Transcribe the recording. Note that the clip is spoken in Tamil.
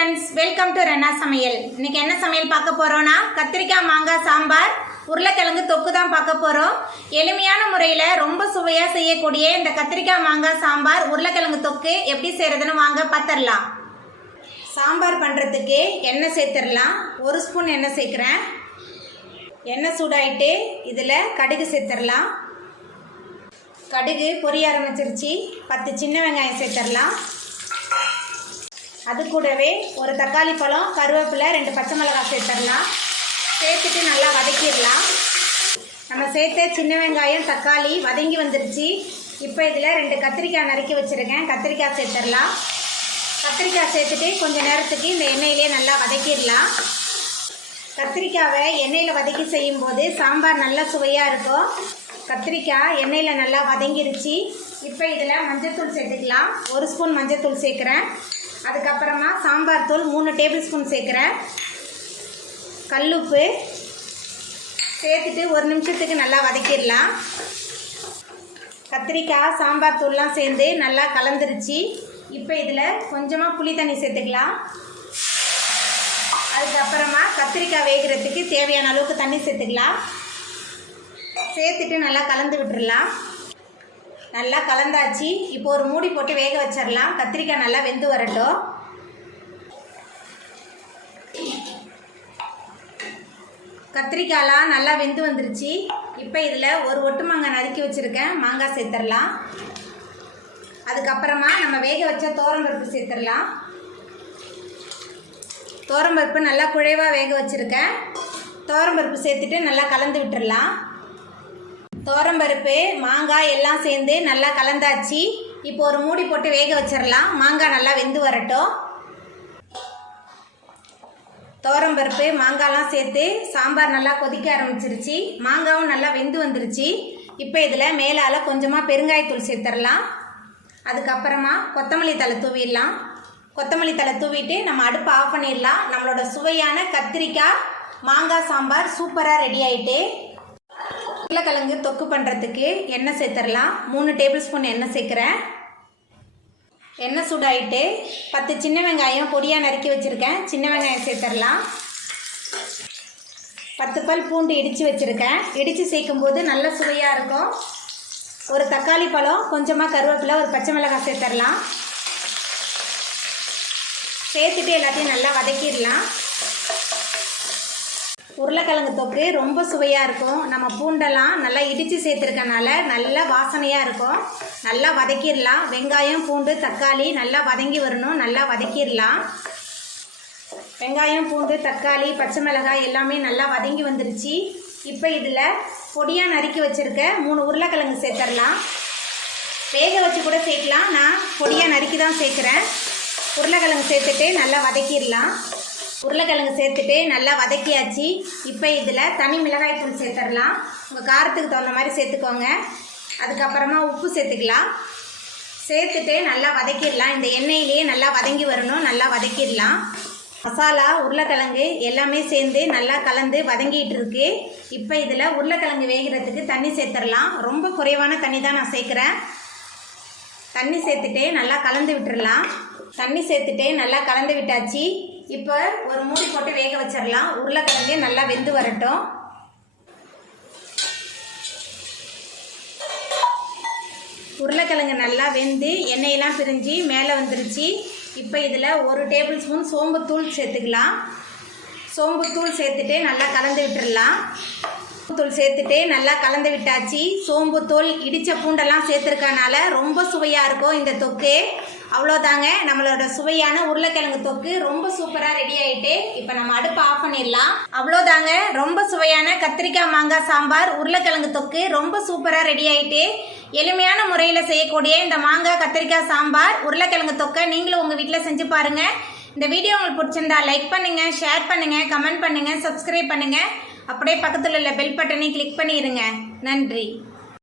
फ्रेंड्स वेलकम टू रेना समयल இன்னைக்கு என்ன சமையல் பார்க்க போறோம்னா கத்திரிக்காய் மாங்காய் சாம்பார் உருளைக்கிழங்கு தொக்கு தான் பார்க்க போறோம். எளிமையான முறையில் ரொம்ப சுவையா செய்யக்கூடிய இந்த கத்திரிக்காய் மாங்காய் சாம்பார் உருளைக்கிழங்கு தொக்கு எப்படி செய்யறதுன்னு வாங்க பார்த்துடலாம். சாம்பார் பண்ணுறதுக்கு எண்ணெய் சேர்த்துடலாம். 1 ஸ்பூன் எண்ணெய் சேர்க்குறேன். எண்ணெய் சூடாயிட்டு இதில் கடுகு சேர்த்துடலாம். கடுகு பொரிய ஆரம்பிச்சிருச்சு. 10 சின்ன வெங்காயம் சேர்த்துடலாம். அது கூடவே ஒரு தக்காளி பழம், கருவேப்பிலை, 2 பச்சை மிளகாய் சேர்த்துடலாம். சேர்த்துட்டு நல்லா வதக்கிடலாம். நம்ம சேர்த்த சின்ன வெங்காயம் தக்காளி வதங்கி வந்துருச்சு. இப்போ இதில் 2 கத்திரிக்காய் நறுக்கி வச்சுருக்கேன். கத்திரிக்காய் சேர்த்துடலாம். கத்திரிக்காய் சேர்த்துட்டு கொஞ்சம் நேரத்துக்கு இந்த எண்ணெயிலே நல்லா வதக்கிடலாம். கத்திரிக்காவை எண்ணெயில் வதக்கி செய்யும்போது சாம்பார் நல்லா சுவையாக இருக்கும். கத்திரிக்காய் எண்ணெயில் நல்லா வதங்கிருச்சு. இப்போ இதில் மஞ்சள்தூள் சேர்த்துக்கலாம். 1 ஸ்பூன் மஞ்சள்தூள் சேர்க்குறேன். அதுக்கப்புறமா சாம்பார் தூள் 3 டேபிள் ஸ்பூன் சேர்க்குறேன். கல்லுப்பு சேர்த்துட்டு 1 நிமிஷத்துக்கு நல்லா வதக்கிடலாம். கத்திரிக்காய் சாம்பார் தூள்லாம் சேர்ந்து நல்லா கலந்துருச்சு. இப்போ இதில் கொஞ்சமாக புளி தண்ணி சேர்த்துக்கலாம். அதுக்கப்புறமா கத்திரிக்காய் வேகிறதுக்கு தேவையான அளவுக்கு தண்ணி சேர்த்துக்கலாம். சேர்த்துட்டு நல்லா கலந்து விட்டுடலாம். நல்லா கலந்தாச்சு. இப்போ ஒரு மூடி போட்டு வேக வச்சிடலாம். கத்திரிக்காய் நல்லா வெந்து வரட்டும். கத்திரிக்காயெலாம் நல்லா வெந்து வந்துருச்சு. இப்போ இதில் ஒரு ஒட்டு மாங்காய் நறுக்கி வச்சுருக்கேன். மாங்காய் சேர்த்துடலாம். அதுக்கப்புறமா நம்ம வேக வச்ச தோரம்பருப்பு சேர்த்துடலாம். தோரம்பருப்பு நல்லா குழைவாக வேக வச்சுருக்கேன். தோரம்பருப்பு சேர்த்துட்டு நல்லா கலந்து விட்டுடலாம். தோரம்பருப்பு மாங்காய் எல்லாம் சேர்ந்து நல்லா கலந்தாச்சு. இப்போ ஒரு மூடி போட்டு வேக வச்சிடலாம். மாங்காய் நல்லா வெந்து வரட்டும். தோரம்பருப்பு மாங்காய்லாம் சேர்த்து சாம்பார் நல்லா கொதிக்க ஆரம்பிச்சிருச்சு. மாங்காயும் நல்லா வெந்து வந்துருச்சு. இப்போ இதில் மேலால் கொஞ்சமாக பெருங்காயத்தூள் சேர்த்துடலாம். அதுக்கப்புறமா கொத்தமல்லி தழை தூவிடலாம். கொத்தமல்லி தழை தூவிட்டு நம்ம அடுப்பை ஆஃப் பண்ணிடலாம். நம்மளோட சுவையான கத்திரிக்காய் மாங்காய் சாம்பார் சூப்பராக ரெடி ஆகிட்டு. உருளைக்கிழங்கு தொக்கு பண்ணுறதுக்கு எண்ணெய் சேர்த்துடலாம். 3 டேபிள் ஸ்பூன் எண்ணெய் சேர்க்குறேன். எண்ணெய் சூடாயிட்டு 10 சின்ன வெங்காயம் பொடியாக நறுக்கி வச்சுருக்கேன். சின்ன வெங்காயம் சேர்த்துடலாம். 10 பல் பூண்டு இடித்து வச்சுருக்கேன். இடித்து சேர்க்கும்போது நல்ல சுவையாக இருக்கும். ஒரு தக்காளி பழம், கொஞ்சமாக கருவேப்பிலை, ஒரு பச்சை மிளகாய் சேர்த்துடலாம். சேர்த்துட்டு எல்லாத்தையும் நல்லா வதக்கிடலாம். உருளைக்கிழங்கு தொக்கு ரொம்ப சுவையாக இருக்கும். நம்ம பூண்டெல்லாம் நல்லா இடித்து சேர்த்துருக்கனால நல்லா வாசனையாக இருக்கும். நல்லா வதக்கிடலாம். வெங்காயம், பூண்டு, தக்காளி நல்லா வதங்கி வரணும். நல்லா வதக்கிடலாம். வெங்காயம், பூண்டு, தக்காளி, பச்சை மிளகாய் எல்லாமே நல்லா வதங்கி வந்துருச்சு. இப்போ இதில் பொடியாக நறுக்கி வச்சுருக்க 3 உருளைக்கிழங்கு சேர்த்துடலாம். வேக வச்சு கூட சேர்க்கலாம். நான் பொடியாக நறுக்கி தான் சேர்க்குறேன். உருளைக்கிழங்கு சேர்த்துட்டு நல்லா வதக்கிடலாம். உருளைக்கிழங்கு சேர்த்துட்டு நல்லா வதக்கியாச்சு. இப்போ இதில் தனி மிளகாய் தூள் சேர்த்துடலாம். உங்கள் காரத்துக்கு தகுந்த மாதிரி சேர்த்துக்கோங்க. அதுக்கப்புறமா உப்பு சேர்த்துக்கலாம். சேர்த்துட்டு நல்லா வதக்கிடலாம். இந்த எண்ணெயிலேயே நல்லா வதங்கி வரணும். நல்லா வதக்கிடலாம். மசாலா, உருளைக்கிழங்கு எல்லாமே சேர்ந்து நல்லா கலந்து வதங்கிட்டு இருக்கு. இப்போ இதில் உருளைக்கிழங்கு வேகிறதுக்கு தண்ணி சேர்த்துடலாம். ரொம்ப குறைவான தண்ணி தான் நான் சேர்க்குறேன். தண்ணி சேர்த்துட்டு நல்லா கலந்து விட்டுடலாம். தண்ணி சேர்த்துட்டு நல்லா கலந்து விட்டாச்சு. இப்போ ஒரு மூடி போட்டு வேக வச்சிடலாம். உருளைக்கிழங்கு நல்லா வெந்து வரட்டும். உருளைக்கிழங்கு நல்லா வெந்து எண்ணெயெல்லாம் பிரிஞ்சு மேலே வந்துருச்சு. இப்போ இதில் 1 டேபிள் ஸ்பூன் சோம்புத்தூள் சேர்த்துக்கலாம். சோம்புத்தூள் சேர்த்துட்டு நல்லா கலந்து விட்டுடலாம். தூள் சேர்த்துட்டு நல்லா கலந்து விட்டாச்சு. சோம்புத்தூள் இடித்த பூண்டெல்லாம் சேர்த்துருக்கனால ரொம்ப சுவையாக இருக்கும் இந்த தொக்கு. அவ்வளோதாங்க, நம்மளோட சுவையான உருளைக்கிழங்கு தொக்கு ரொம்ப சூப்பராக ரெடி ஆகிட்டு. இப்போ நம்ம அடுப்பை ஆஃப் பண்ணிடலாம். அவ்வளோதாங்க, ரொம்ப சுவையான கத்திரிக்காய் மாங்காய் சாம்பார் உருளைக்கிழங்கு தொக்கு ரொம்ப சூப்பராக ரெடி ஆகிட்டு. எளிமையான முறையில் செய்யக்கூடிய இந்த மாங்காய் கத்திரிக்காய் சாம்பார் உருளைக்கிழங்கு தொக்கை நீங்களும் உங்கள் வீட்டில் செஞ்சு பாருங்கள். இந்த வீடியோ உங்களுக்கு பிடிச்சிருந்தா லைக் பண்ணுங்கள், ஷேர் பண்ணுங்கள், கமெண்ட் பண்ணுங்கள், சப்ஸ்கிரைப் பண்ணுங்கள். அப்படியே பக்கத்தில் உள்ள பெல் பட்டனை கிளிக் பண்ணிடுங்க. நன்றி.